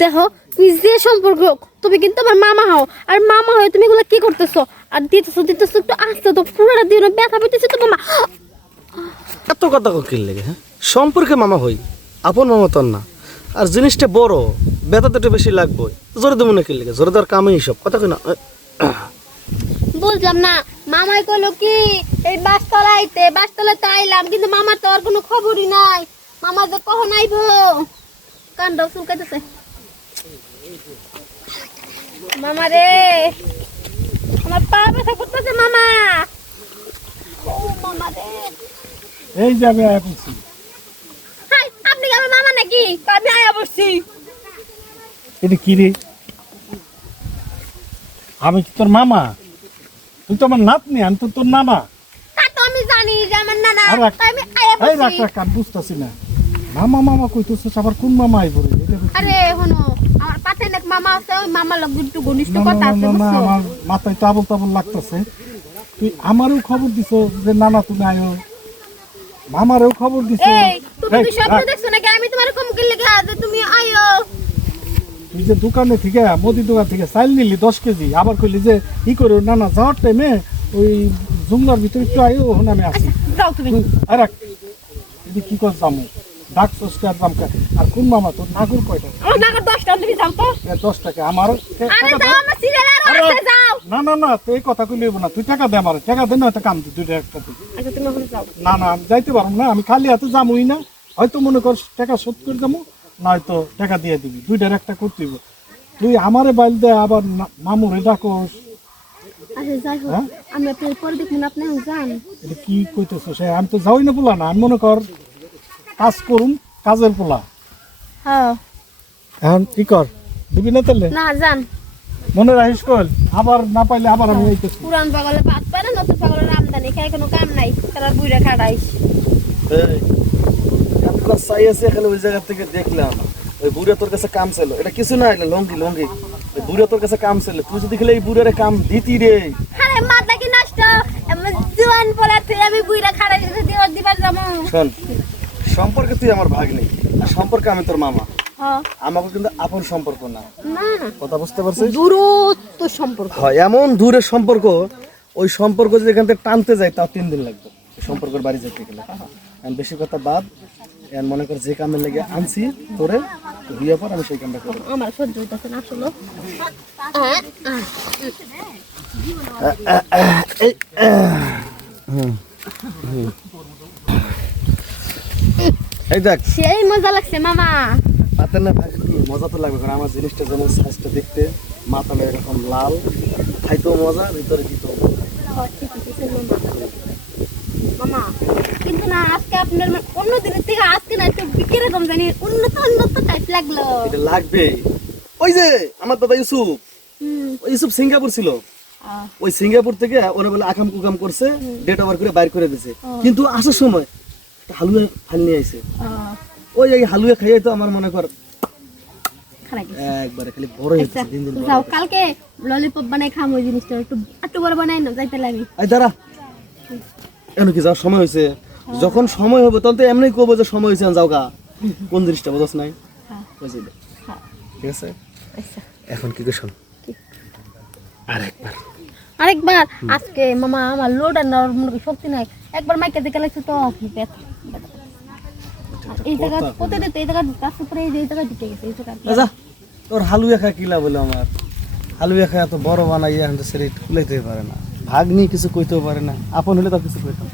দেখো তুমি যে সম্পর্ক তুমি কিন্তু আমার মামা হও, আর মামা হয়ে তুমি এগুলো কি করতেছো? আর দিতেছো একটু আস্তে, তো পুরোটা দিয়ে ব্যথা পেতেছে তো মামা। এত কথা কিল লেগে, হ্যাঁ? সম্পর্কে মামা হই, আপন মামা তোর না। আর জিনিসটা বড়, ব্যথা তো একটু বেশি লাগবে। জোরে দেবো না কিল লেগে, জোরে দেওয়ার কামেই সব কথা কই না। বুঝলাম না, মামাই কইলো কি এই বাসতলাতে আইলাম, কিন্তু মামার তো আর কোনো খবরই নাই। মামা যে কখন আইবো, কান্দাও চুলকাইতেছে। মামা রে, আমার পা ব্যথা করতেছে মামা। ও মামা রে, এই যাবে আয়া পড়ছি। হাই আপনি কি আমার মামা নাকি? আমি আয়া বসছি। এটা কি রে? আমি কি তোর মামা? তুই তো আমার নাতনি, আমি তো তোর নানা। তা তো আমি জানি যে আমার নানা, আর রাখ। তাই আমি আয়া এই রাখ বসছি। রাখ, আমি বুঝতেছি না। মামা মামা কইতেছিস, আবার কোন মামা আইব রে? এটা বুঝছি না। আরে হনো, আমার পাশে এক মামা আছে, ওই মামার লগে একটু ঘনিষ্ঠ না, কথা না, আছে না, না, বুঝছো? আমার মাথায় তো আবল তাবল লাগতেছে। তুই আমারও খবর দিছ যে নানা তুমি আয়ো, মামারও খবর দিছ। এই তুমি এই, কি স্বপ্ন রাখ। দেখছো নাকি? আমি তোমার কম কিল লেগে যে তুমি আইও। তুই যে দোকানে থেকে মুদি দোকান থেকে চাইল নিলি 10 কেজি, আবার কইলি যে ই করে নানা যাওয়ার টাইমে ওই জুমলার ভিতরে একটু আয়ো, ওখানে আমি আসি। যাও তুমি। আর রাখ, তুই কি কর জামু ডাক সস্কার দাম কা। আর কোন মামা তোর নাগর কয়টা? আমার নাগার 10 টাকা তুমি যাও তো। 10 টাকা আমার আরে টাকা দে। যাও, আমার সিরিয়াল আর আরে, আছে, যাও। না না না, তুই এই কথা কইলি না, তুই টাকা দে আমার, টাকা দে না, একটা কাম দে, 2 টাকা দে। আচ্ছা তুমি ওখানে যাও। না না, আমি যাইতে পারবো না, আমি খালি হাতে যামই না। হয়তো মনে কর টাকা শোধ করে যাবো, নয়তো টাকা দিয়ে দিবি, 2টার একটা করতে হইব। তুই আমারে বাইল দে আবার মামুরে ডাকোস। আচ্ছা যাই হোক, হ্যাঁ? আমি আপনার পরে দেখুন, আপনি এখন যান। এটা কি কইতেছো? সে আমি তো যাই না পোলা না, আমি মনে কর কাজ করুম, কাজের পোলা। হ্যাঁ এখন কি কর, দিবি না তাহলে? না যান। মনে রাখিস কল, আবার না পাইলে আবার আমি এইতেছি। পুরান পাগলে ভাত পায় না, নতুন পাগলের আমদানি খায় কোনো কাম নাই, তারা বুইরা খাড়াইস। এই, এতটা চাই আছে এখানে, ওই জায়গা থেকে দেখলাম ওই বুড়া তোর কাছে কাম ছিল। এটা কিছু না, এটা লঙ্গি লঙ্গি। ওই বুড়া তোর কাছে কাম ছিল, তুই যদি খেলে এই বুড়ারে কাম দিতি রে। আরে মাথা কি নষ্ট, আমার জোয়ান পোলা তুই আমি বুইরা খাড়াইস দিবার যাবো। শোন, সম্পর্কে তুই আমার ভাগ নেই, আর সম্পর্কে আমি তোর মামা। হ্যাঁ আমাকে কিন্তু আপন সম্পর্ক না, না না, কথা বুঝতে পারছিস? দূরত্ব সম্পর্ক। হয় এমন দূরের সম্পর্ক, ওই সম্পর্ক যদি এখান থেকে টানতে যায় তাও 3 দিন লাগবে ওই সম্পর্কের বাড়ি যেতে গেলে। আমি বেশি কথা বাদ, এখন মনে কর যে কামের লেগে আনছি তোরে, বিয়ে পর আমি সেই কামটা করবো। আমার সহ্য হইতেছে না আসলে। এই দেখ, সেই মজা লাগছে মামা। পাতের না ভাগ কি মজা তো লাগবে, কারণ আমার জিনিসটা যেমন সাইজটা দেখতে, মাথাটা এরকম লাল, খাইতেও মজা, ভিতরে দিতেও মজা। মামা কিন্তু না, আজকে আপনার অন্য দিনের থেকে আজকে না একটু কিরকম জানি উন্নত টাইপ লাগলো। এটা লাগবে। ওই যে আমার দাদা ইউসুফ, ওই ইউসুফ সিঙ্গাপুর ছিল, ওই সিঙ্গাপুর থেকে ওরা বলে আকাম কুকাম করছে, ডেট ওভার করে বাইর করে দিছে। কিন্তু আসার সময় একটা হালুয়া ফাল নিয়ে আইছে। ওই এই হালুয়া খাইয়ে তো আমার মনে কর একবারে খালি বড় হয়েছে, দিন দিন বড় যাও, হচ্ছে। কালকে ললিপপ বানাই খাম, ওই জিনিসটা একটু একটু বড় বানাই না, যাইতে লাগে। এই দাঁড়া, এমন কি যাওয়ার সময় হয়েছে? যখন সময় হবে তখন তো এমনি কবো যে সময় হয়েছে, যাও গা। কোন জিনিসটা বোঝাস নাই? বুঝলি? ঠিক আছে, আচ্ছা এখন কি করে শোন, আরেকবার আরেকবার। আজকে মামা আমার লোড আর নেওয়ার মনে করি শক্তি নাই, একবার মাইকে দিকে লাগছে তো ব্যথা। এই জায়গা কোথায় দিতে, এই জায়গা গাছ উপরে এই জায়গা ঢুকে গেছে, এই জায়গা। যা, তোর হালুয়া খায় কি লাভ হলো আমার? হালুয়া খায় এত বড় বানাই এখন তো শরীর খুলাইতে পারে না, ভাগ নিয়ে কিছু কইতেও পারে না, আপন হলে তো কিছু কইতাম।